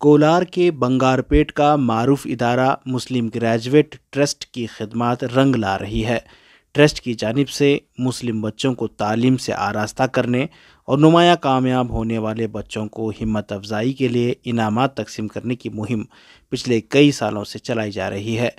कोलार के बंगारपेट का मारूफ इदारा मुस्लिम ग्रेजुएट ट्रस्ट की खिदमत रंग ला रही है। ट्रस्ट की जानिब से मुस्लिम बच्चों को तालीम से आरास्ता करने और नुमाया कामयाब होने वाले बच्चों को हिम्मत अफजाई के लिए इनामात तकसीम करने की मुहिम पिछले कई सालों से चलाई जा रही है।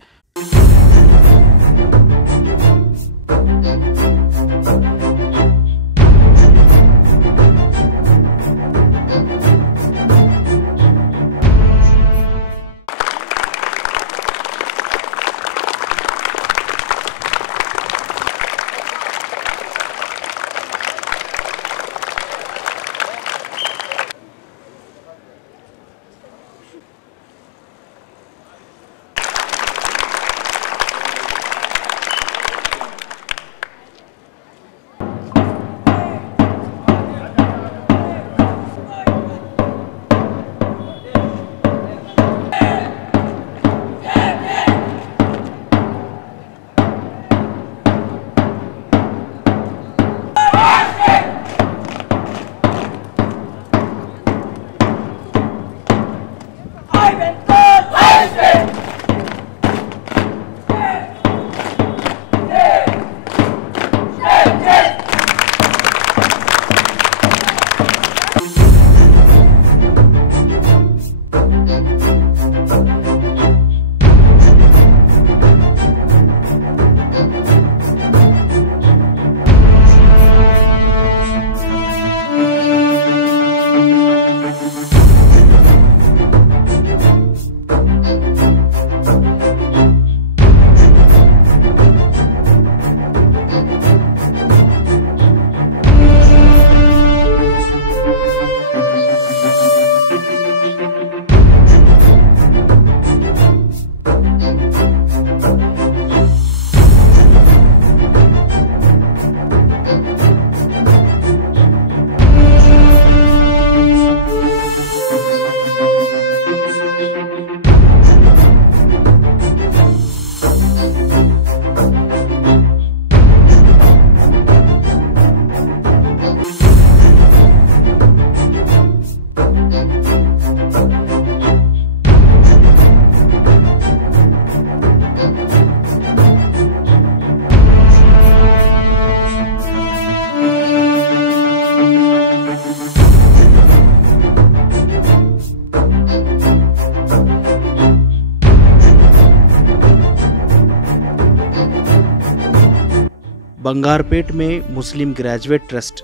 बंगारपेट में मुस्लिम ग्रेजुएट ट्रस्ट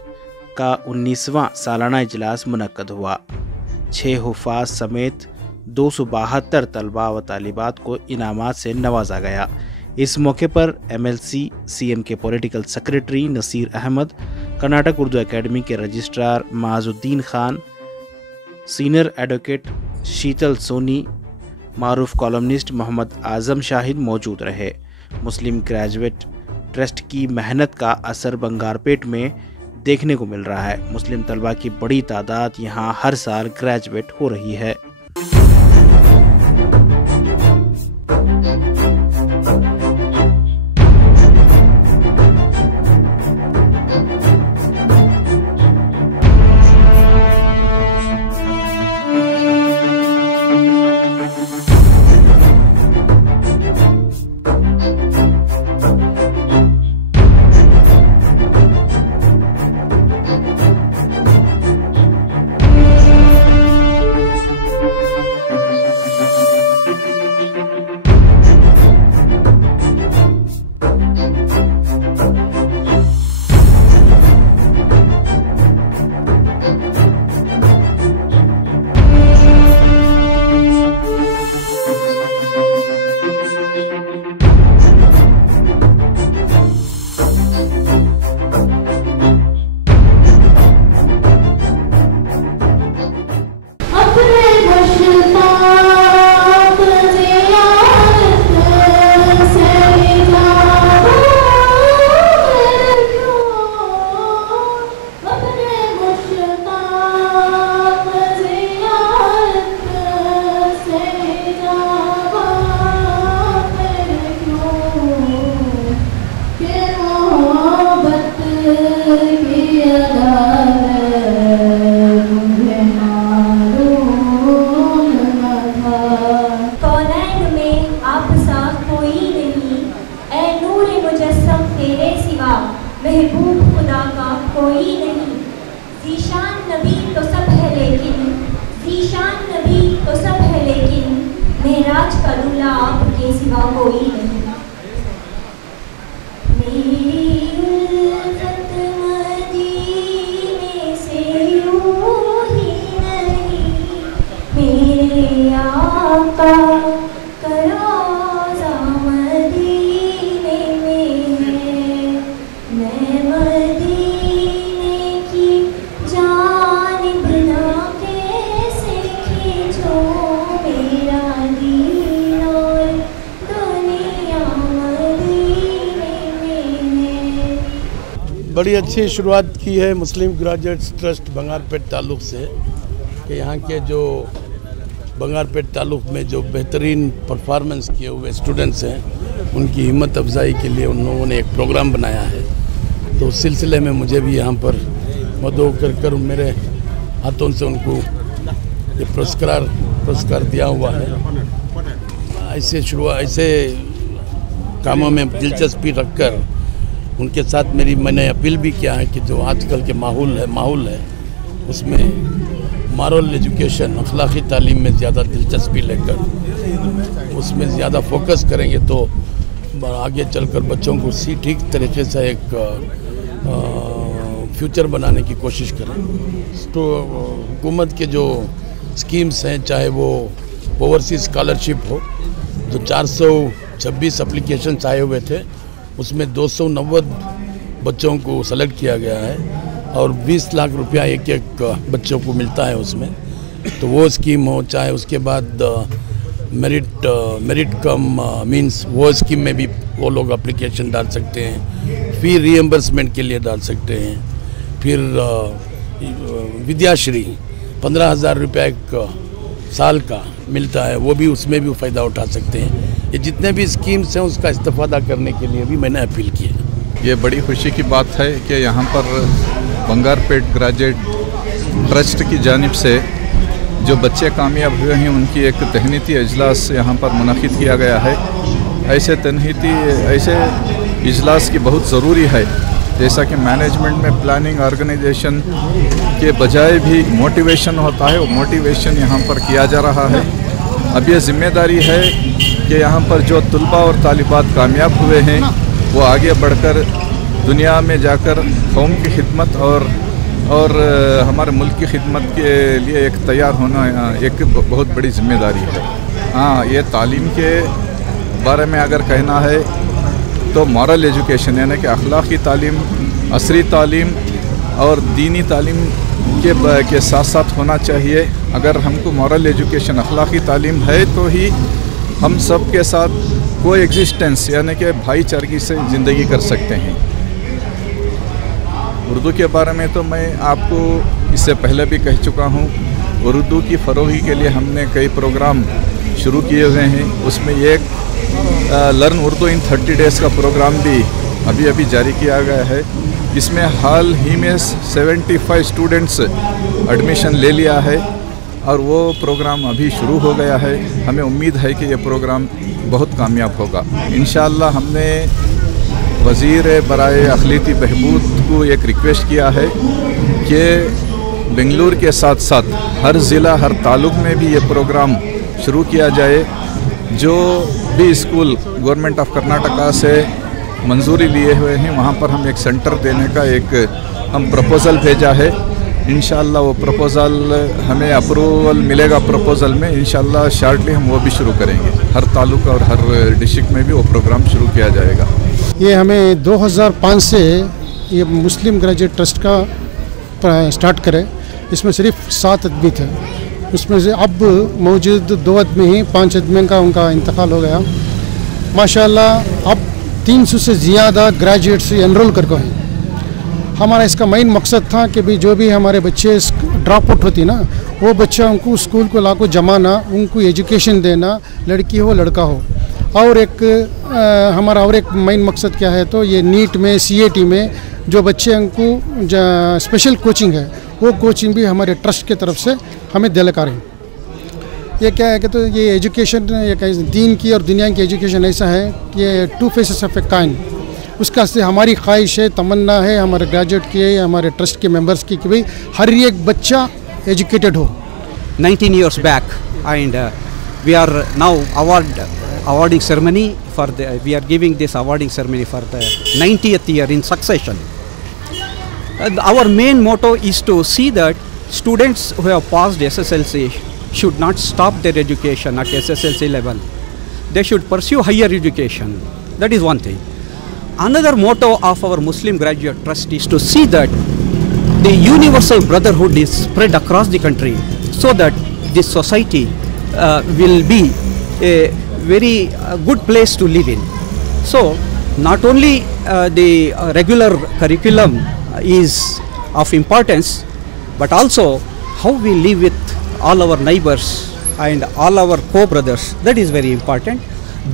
का 19वां सालाना इजलास मुनक्कद हुआ। 6 हुफ़ाज़ समेत 272 तलबा व तालिबात को इनामात से नवाजा गया। इस मौके पर MLC CM के political secretary Naseer Ahmed, Karnataka Urdu academy के registrar Majuddin Khan, senior advocate Sheetal Soni, मारूफ कॉलमनिस्ट मोहम्मद आज़म शाहिद मौजूद रहे। मुस्लिम ग्रेजुएट ट्रस्ट की मेहनत का असर बंगारपेट में देखने को मिल रहा है। मुस्लिम तलबा की बड़ी तादाद यहाँ हर साल ग्रेजुएट हो रही है। बड़ी अच्छी शुरुआत की है मुस्लिम ग्रेजुएट्स ट्रस्ट बंगारपेट ताल्लुक से कि यहाँ के जो बंगारपेट ताल्लुक में जो बेहतरीन परफॉर्मेंस किए हुए स्टूडेंट्स हैं उनकी हिम्मत अफजाई के लिए उन लोगों ने एक प्रोग्राम बनाया है। तो उस सिलसिले में मुझे भी यहाँ पर मदो कर मेरे हाथों से उनको ये पुरस्कार दिया हुआ है। ऐसे कामों में दिलचस्पी रखकर उनके साथ मैंने अपील भी किया है कि जो आजकल के माहौल है उसमें मॉरल एजुकेशन अखलाकी तालीम में ज़्यादा दिलचस्पी लेकर उसमें ज़्यादा फोकस करेंगे तो आगे चलकर बच्चों को ठीक तरीके से एक फ्यूचर बनाने की कोशिश करें। तो हुकूमत के जो स्कीम्स हैं, चाहे वो ओवरसीज स्कॉलरशिप हो, जो 426 एप्लीकेशंस आए हुए थे उसमें 290 बच्चों को सेलेक्ट किया गया है और 20 लाख रुपया एक बच्चों को मिलता है उसमें। तो वो स्कीम हो, चाहे उसके बाद मेरिट कम मींस वो स्कीम में भी वो लोग एप्लीकेशन डाल सकते हैं, फी रीएम्बर्समेंट के लिए डाल सकते हैं। फिर विद्याश्री 15,000 रुपया एक साल का मिलता है, वो भी उसमें भी फ़ायदा उठा सकते हैं। ये जितने भी स्कीम्स हैं उसका इस्तेफादा करने के लिए भी मैंने अपील की है। ये बड़ी खुशी की बात है कि यहाँ पर बंगारपेट ग्रेजुएट ट्रस्ट की जानिब से जो बच्चे कामयाब हुए हैं उनकी एक तहनीती इजलास यहाँ पर मुनक़िद किया गया है। ऐसे इजलास की बहुत ज़रूरी है, जैसा कि मैनेजमेंट में प्लानिंग ऑर्गेनाइजेशन के बजाय भी मोटिवेशन होता है, वो मोटिवेशन यहाँ पर किया जा रहा है। अब ये ज़िम्मेदारी है कि यहाँ पर जो तलबा और तालिबात कामयाब हुए हैं वो आगे बढ़कर दुनिया में जाकर कौम की खिदमत और हमारे मुल्क की खिदमत के लिए एक तैयार होना एक बहुत बड़ी ज़िम्मेदारी है। हाँ, ये तालीम के बारे में अगर कहना है तो मॉरल एजुकेशन यानी कि अखलाकी तालीम, असरी तालीम और दीनी तालीम के साथ साथ होना चाहिए। अगर हमको मॉरल एजुकेशन अखलाकी तालीम है तो ही हम सब के साथ को एग्जिस्टेंस यानी कि भाईचारगी से ज़िंदगी कर सकते हैं। उर्दू के बारे में तो मैं आपको इससे पहले भी कह चुका हूँ, उर्दू की फ़रोगी के लिए हमने कई प्रोग्राम शुरू किए हुए हैं। उसमें एक लर्न उर्दू इन 30 डेज़ का प्रोग्राम भी अभी जारी किया गया है। इसमें हाल ही में 75 स्टूडेंट्स एडमिशन ले लिया है और वो प्रोग्राम अभी शुरू हो गया है। हमें उम्मीद है कि ये प्रोग्राम बहुत कामयाब होगा। इंशाअल्लाह हमने वज़ीर बराए अक़लियती बहबूद को एक रिक्वेस्ट किया है कि बेंगलुरु के साथ साथ हर ज़िला हर ताल्लुक़ में भी ये प्रोग्राम शुरू किया जाए। जो भी स्कूल गवर्नमेंट ऑफ कर्नाटका से मंजूरी लिए हुए हैं वहाँ पर हम एक सेंटर देने का हम प्रपोज़ल भेजा है। इंशाअल्लाह वो प्रपोज़ल हमें अप्रूवल मिलेगा प्रपोज़ल में, इंशाअल्लाह शॉर्टली हम वो भी शुरू करेंगे। हर तालुका और हर डिस्ट्रिक्ट में भी वो प्रोग्राम शुरू किया जाएगा। ये हमें 2005 से ये मुस्लिम ग्रेजुएट ट्रस्ट का स्टार्ट करे। इसमें सिर्फ 7 आदमी थे, उसमें से अब मौजूद 2 आदमी ही 5 आदमी का उनका इंतकाल हो गया। माशाअल्लाह अब 300 से ज़्यादा ग्रेजुएट्स एनरोल करके हैं। हमारा इसका मेन मकसद था कि भी जो भी हमारे बच्चे ड्रॉप आउट होती ना, वो बच्चा उनको स्कूल को लाकर जमाना, उनको एजुकेशन देना, लड़की हो लड़का हो। और हमारा और एक मेन मकसद क्या है तो ये नीट में CAT में जो बच्चे उनको स्पेशल कोचिंग है वो कोचिंग भी हमारे ट्रस्ट की तरफ से हमें दिलवा रहे हैं। ये क्या है कि तो ये एजुकेशन ये दीन की और दुनिया की एजुकेशन ऐसा है कि ये 2 फेसेस ऑफ ए काइन। उसका से हमारी ख्वाहिश है, तमन्ना है हमारे ग्रेजुएट की है, हमारे ट्रस्ट के मेंबर्स की कि भाई हर एक बच्चा एजुकेटेड हो। 19 years back and we are now awarding ceremony for we are giving this awarding ceremony for the 90th year in succession. Our main motto is to see that students who have passed SSLC should not stop their education at SSLC level. They should pursue higher education. That is one thing. Another motto of our Muslim Graduate Trust is to see that the universal brotherhood is spread across the country so that this society will be a very good place to live in. So not only the regular curriculum is of importance, but also how we live with all our neighbors and all our co-brothers. That is very important.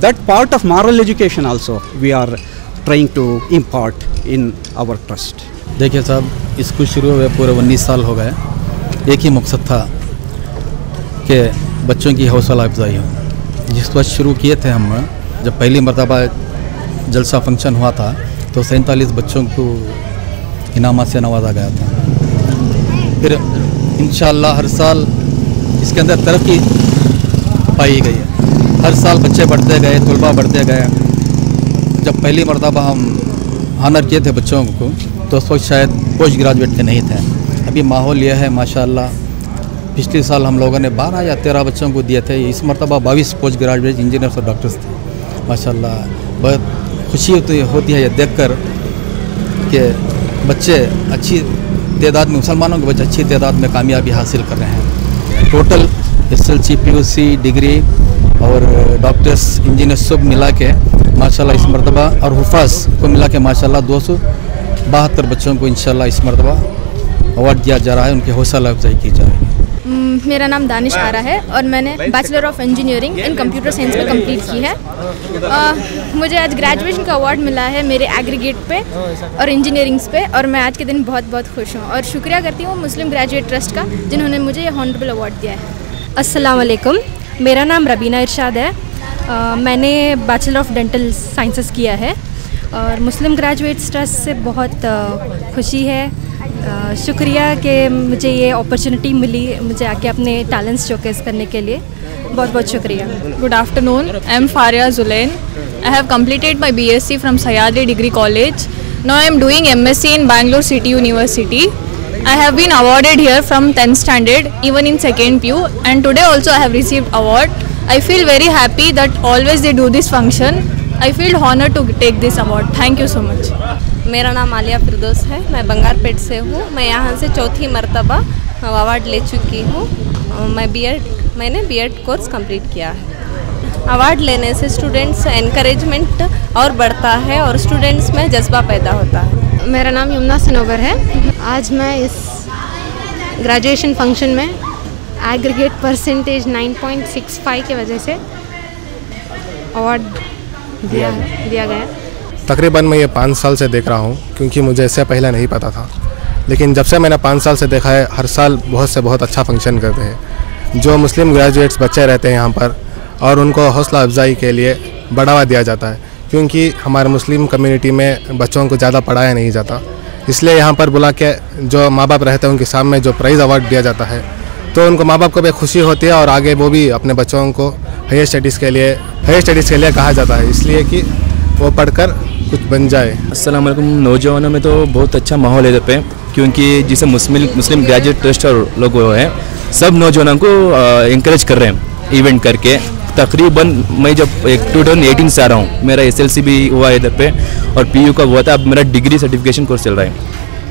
That part of moral education also we are trying to impart in our trust. देखिए साहब, school शुरू हुए पूरे 19 साल हो गए। एक ही मकसद था कि बच्चों की हौसला अफजाई हो। जिस वक्त शुरू किए थे हम, जब पहली मरतबा जलसा फंक्शन हुआ था तो 47 बच्चों को इनामात से नवाजा गया था। फिर इंशाअल्लाह हर साल इसके अंदर तरक्की पाई गई है। हर साल बच्चे बढ़ते गए, तलबा बढ़ते गए। जब पहली मरतबा हम ऑनर किए थे बच्चों को तो उस वक्त शायद पोस्ट ग्रेजुएट के नहीं थे। अभी माहौल यह है माशाअल्लाह, पिछले साल हम लोगों ने 12 या 13 बच्चों को दिए थे, इस मरतबा 22 पोस्ट ग्रेजुएट इंजीनियर्स और डॉक्टर्स थे। माशाअल्लाह बहुत खुशी होती है ये देखकर कि बच्चे अच्छी तादाद में, मुसलमानों के बच्चे अच्छी तादाद में कामयाबी हासिल कर रहे हैं। टोटल SLC, PUC, डिग्री और डॉक्टर्स, इंजीनियर्स सब मिला के माशाल्लाह इस मरतबा, और हुफाज को मिला के माशाल्लाह 272 बच्चों को इंशाल्लाह इस मरतबा अवार्ड दिया जा रहा है, उनकी हौसला अफजाई की जा रही है। मेरा नाम दानिश आरा है और मैंने bachelor of engineering in computer science में कंप्लीट की है। मुझे आज ग्रेजुएशन का अवार्ड मिला है मेरे एग्रीगेट पे और इंजीनियरिंग्स पे, और मैं आज के दिन बहुत बहुत खुश हूँ और शुक्रिया करती हूँ मुस्लिम ग्रेजुएट ट्रस्ट का, जिन्होंने मुझे ये हॉनरेबल अवार्ड दिया है। अस्सलाम वालेकुम, मेरा नाम रबीना इरशाद है। मैंने बैचलर ऑफ डेंटल साइंसेस किया है और मुस्लिम ग्रेजुएट्स ट्रस्ट से बहुत खुशी है। शुक्रिया कि मुझे ये अपॉर्चुनिटी मिली, मुझे आके अपने टैलेंट्स शोकेस करने के लिए बहुत बहुत शुक्रिया। Good afternoon, I am Faria Zulain. I have completed my BSc from Sayadri Degree College. Now I am doing MSc in Bangalore City University. I have been awarded here from 10th standard, even in second PU, and today also I have received award. I feel very happy that always they do this function. I feel honored to take this award. Thank you so much. मेरा नाम आलिया फिरदौस है, मैं बंगारपेट से हूँ। मैं यहाँ से चौथी मरतबा अवार्ड ले चुकी हूँ। मैंने बीएड कोर्स कंप्लीट किया है। अवार्ड लेने से स्टूडेंट्स एनकरेजमेंट और बढ़ता है और स्टूडेंट्स में जज्बा पैदा होता है। मेरा नाम यमुना सनोवर है। आज मैं इस ग्रेजुएशन फंक्शन में एग्रीगेट परसेंटेज 9.65 की वजह से अवार्ड दिया गया। तकरीबन मैं ये 5 साल से देख रहा हूँ, क्योंकि मुझे इससे पहले नहीं पता था, लेकिन जब से मैंने 5 साल से देखा है, हर साल बहुत अच्छा फंक्शन करते हैं। जो मुस्लिम ग्रेजुएट्स बच्चे रहते हैं यहाँ पर, और उनको हौसला अफजाई के लिए बढ़ावा दिया जाता है, क्योंकि हमारे मुस्लिम कम्युनिटी में बच्चों को ज़्यादा पढ़ाया नहीं जाता। इसलिए यहाँ पर बुला के जो माँ बाप रहते हैं उनके सामने जो प्राइज़ अवार्ड दिया जाता है, तो उनको माँ बाप को भी खुशी होती है और आगे वो भी अपने बच्चों को हायर स्टडीज़ के लिए कहा जाता है, इसलिए कि वो पढ़कर कुछ बन जाए। अस्सलाम वालेकुम। नौजवानों में तो बहुत अच्छा माहौल है इधर पे, क्योंकि जिसे मुस्लिम ग्रेजुएट ट्रस्ट और लोग हैं, सब नौजवानों को इंकरेज कर रहे हैं इवेंट करके। तकरीबन मैं जब 2018 से आ रहा हूँ, मेरा SLC भी हुआ है इधर पे और PU का हुआ था। अब मेरा डिग्री सर्टिफिकेशन कोर्स चल रहा है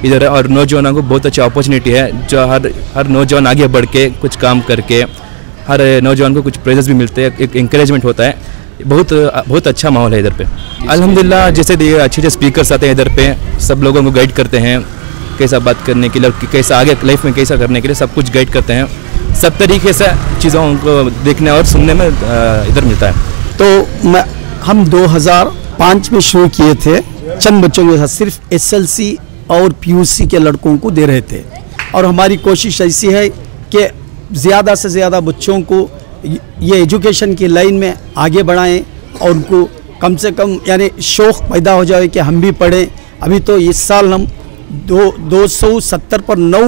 इधर, और नौजवानों को बहुत अच्छा अपॉर्चुनिटी है। जो हर नौजवान आगे बढ़ के कुछ काम करके, हर नौजवान को कुछ प्राइजेस भी मिलते हैं, एक इंकरेजमेंट होता है। बहुत अच्छा माहौल है इधर पे अल्हम्दुलिल्लाह। जैसे अच्छे स्पीकर्स आते हैं इधर पे, सब लोगों को गाइड करते हैं कैसा बात करने के लिए, कैसा आगे लाइफ में कैसा करने के लिए, सब कुछ गाइड करते हैं। सब तरीके से चीज़ों को देखने और सुनने में इधर मिलता है। तो हम 2005 में शुरू किए थे, चंद बच्चों के साथ सिर्फ SLC और PUC के लड़कों को दे रहे थे, और हमारी कोशिश ऐसी है कि ज़्यादा से ज़्यादा बच्चों को ये एजुकेशन की लाइन में आगे बढ़ाएं और उनको कम से कम यानी शौक़ पैदा हो जाए कि हम भी पढ़ें। अभी तो इस साल हम 270 पर 9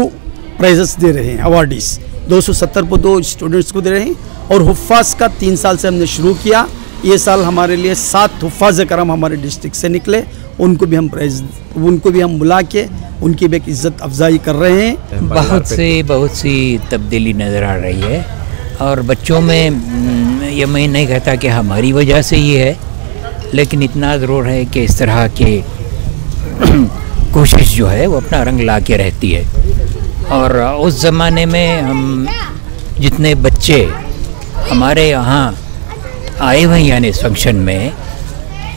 प्राइजेस दे रहे हैं, अवार्डीज़ 270 पर 2 स्टूडेंट्स को दे रहे हैं। और हुफ़ाज़ का 3 साल से हमने शुरू किया। ये साल हमारे लिए 7 हुफ़ाज़ करम हमारे डिस्ट्रिक्ट से निकले, उनको भी हम बुला के उनकी भी एक इज़्ज़त अफजाई कर रहे हैं। बहुत सी तब्दीली नज़र आ रही है, और बच्चों में ये मैं नहीं कहता कि हमारी वजह से ये है, लेकिन इतना ज़रूर है कि इस तरह के कोशिश जो है वो अपना रंग ला के रहती है। और उस ज़माने में हम जितने बच्चे हमारे यहाँ आए हुए यानी इस फंक्शन में,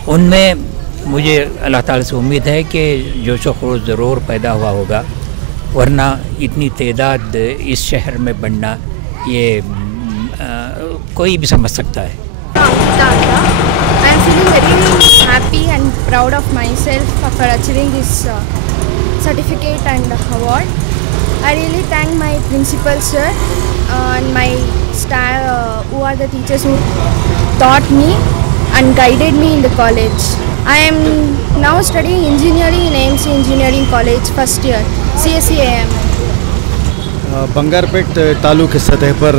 उनमें मुझे अल्लाह ताला से उम्मीद है कि जोश व खरोश ज़रूर पैदा हुआ होगा, वरना इतनी तादाद इस शहर में बढ़ना ये कोई भी समझ सकता है। I am feeling very happy and proud of myself for achieving this certificate and award. I really thank my principal sir and my staff who are the teachers who taught me and guided me in the college. I am now studying engineering in AMC Engineering College first year, CSE AM. Bangarpet taluk की सतह पर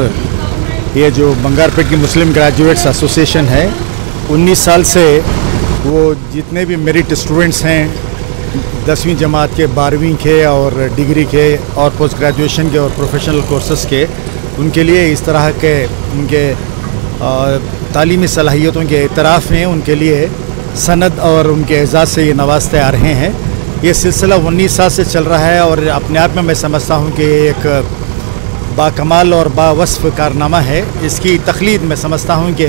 ये जो बंगारपेट की मुस्लिम graduates association है, 19 साल से वो जितने भी मेरिट स्टूडेंट्स हैं 10वीं जमात के, 12वीं के और डिग्री के और पोस्ट ग्रेजुएशन के और प्रोफेशनल कोर्सेज़ के, उनके लिए इस तरह के उनके तालीमी सलाहियतों के एतराफ़ में उनके लिए सनद और उनके एजाज़ से ये नवाजते आ रहे हैं। ये सिलसिला 19 साल से चल रहा है और अपने आप में मैं समझता हूँ कि एक बाकमाल और बावस्फ़ कारनामा है। इसकी तखलीद मैं समझता हूँ कि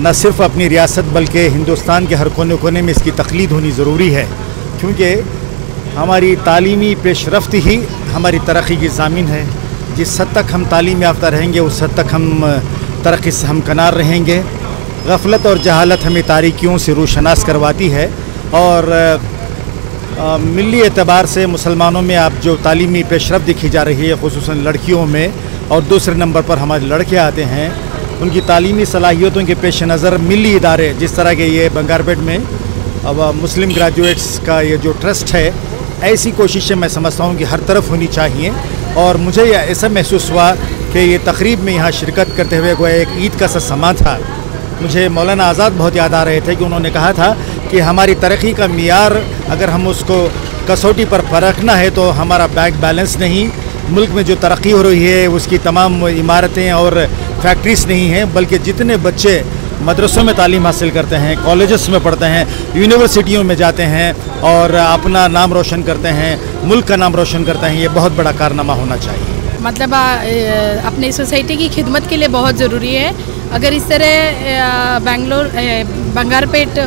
न सिर्फ़ अपनी रियासत बल्कि हिंदुस्तान के हर कोने कोने में इसकी तखलीद होनी ज़रूरी है, क्योंकि हमारी तालीमी पेशरफ्त ही हमारी तरक्की की ज़ामिन है। जिस हद तक हम तालीम याफ्ता रहेंगे उस हद तक हम तरक्की से हमकनार रहेंगे। गफलत और जहालत हमें तारीकियों से रूशनास करवाती है और मिली एतबार से मुसलमानों में आप जो तालीमी पेशरफ्त दिखी जा रही है, खुसूसन लड़कियों में, और दूसरे नंबर पर हमारे लड़के आते हैं, उनकी तालीमी सलाहियतों के पेश नज़र मिली इदारे जिस तरह के ये बंगारपेट में अब मुस्लिम ग्रेजुएट्स का ये जो ट्रस्ट है, ऐसी कोशिशें मैं समझता हूँ कि हर तरफ होनी चाहिए। और मुझे यह ऐसा महसूस हुआ कि ये तकरीब में यहाँ शिरकत करते हुए कोई एक ईद का सा समा था। मुझे मौलाना आज़ाद बहुत याद आ रहे थे कि उन्होंने कहा था कि हमारी तरक्की का मियार अगर हम उसको कसौटी पर परखना है तो हमारा बैंक बैलेंस नहीं, मुल्क में जो तरक्की हो रही है उसकी तमाम इमारतें और फैक्ट्रीज़ नहीं हैं, बल्कि जितने बच्चे मदरसों में तालीम हासिल करते हैं, कॉलेजेस में पढ़ते हैं, यूनिवर्सिटियों में जाते हैं और अपना नाम रोशन करते हैं, मुल्क का नाम रोशन करते हैं, ये बहुत बड़ा कारनामा होना चाहिए। मतलब अपनी सोसाइटी की खिदमत के लिए बहुत ज़रूरी है। अगर इस तरह बंगारपेट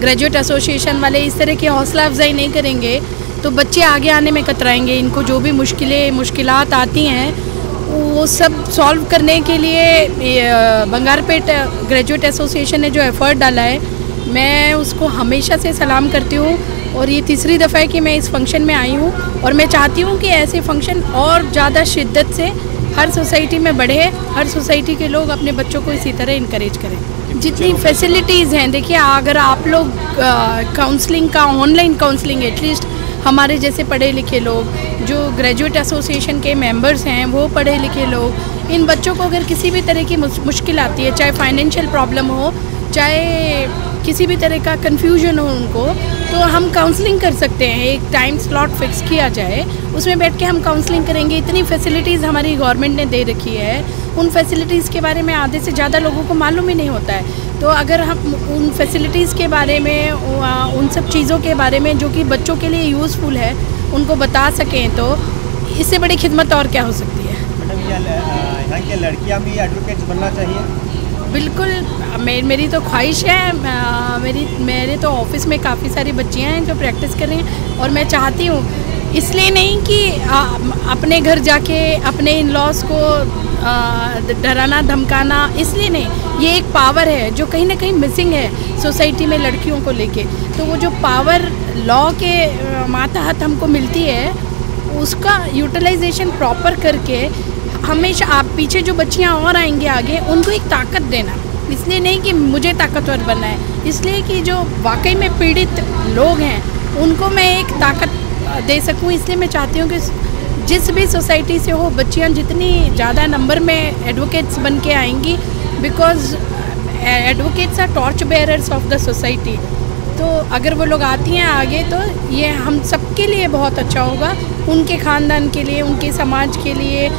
ग्रेजुएट एसोसिएशन वाले इस तरह की हौसला अफजाई नहीं करेंगे तो बच्चे आगे आने में कतराएंगे। इनको जो भी मुश्किलात आती हैं वो सब सॉल्व करने के लिए बंगारपेट ग्रेजुएट एसोसिएशन ने जो एफ़र्ट डाला है, मैं उसको हमेशा से सलाम करती हूँ। और ये तीसरी दफ़ा है कि मैं इस फंक्शन में आई हूँ और मैं चाहती हूँ कि ऐसे फंक्शन और ज़्यादा शिद्दत से हर सोसाइटी में बढ़े, हर सोसाइटी के लोग अपने बच्चों को इसी तरह इनकरेज करें। जितनी फैसिलिटीज़ हैं, देखिए अगर आप लोग काउंसलिंग का, ऑनलाइन काउंसलिंग, एटलीस्ट हमारे जैसे पढ़े लिखे लोग जो ग्रेजुएट एसोसिएशन के मेंबर्स हैं, वो पढ़े लिखे लोग, इन बच्चों को अगर किसी भी तरह की मुश्किल आती है, चाहे फाइनेंशियल प्रॉब्लम हो, चाहे किसी भी तरह का कन्फ्यूजन हो उनको, तो हम काउंसलिंग कर सकते हैं। एक टाइम स्लॉट फिक्स किया जाए, उसमें बैठ के हम काउंसलिंग करेंगे। इतनी फैसिलिटीज़ हमारी गवर्नमेंट ने दे रखी है, उन फैसिलिटीज़ के बारे में आधे से ज़्यादा लोगों को मालूम ही नहीं होता है। तो अगर हम उन फैसिलिटीज़ के बारे में, उन सब चीज़ों के बारे में जो कि बच्चों के लिए यूज़फुल है, उनको बता सकें तो इससे बड़ी खिदमत और क्या हो सकती है। मैडम, यहाँ की लड़कियाँ भी एडवोकेट्स बनना चाहिए? बिल्कुल, मेरी तो ख्वाहिश है। मेरे तो ऑफिस में काफ़ी सारी बच्चियाँ हैं जो प्रैक्टिस कर रही हैं और मैं चाहती हूँ, इसलिए नहीं कि अपने घर जाके अपने इन लॉज को डराना धमकाना, इसलिए नहीं। ये एक पावर है जो कहीं ना कहीं मिसिंग है सोसाइटी में लड़कियों को लेके। तो वो जो पावर लॉ के मातहत हमको मिलती है, उसका यूटिलाइजेशन प्रॉपर करके हमेशा आप पीछे जो बच्चियां और आएंगी आगे, उनको एक ताकत देना। इसलिए नहीं कि मुझे ताकतवर बनना है, इसलिए कि जो वाकई में पीड़ित लोग हैं उनको मैं एक ताकत दे सकूं। इसलिए मैं चाहती हूँ कि जिस भी सोसाइटी से हो, बच्चियां जितनी ज़्यादा नंबर में एडवोकेट्स बन के आएंगी, because advocates are torch bearers of the society. तो अगर वो लोग आती हैं आगे तो ये हम सबके लिए बहुत अच्छा होगा, उनके ख़ानदान के लिए, उनके समाज के लिए,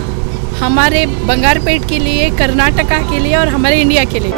हमारे बंगारपेट के लिए, कर्नाटका के लिए और हमारे इंडिया के लिए।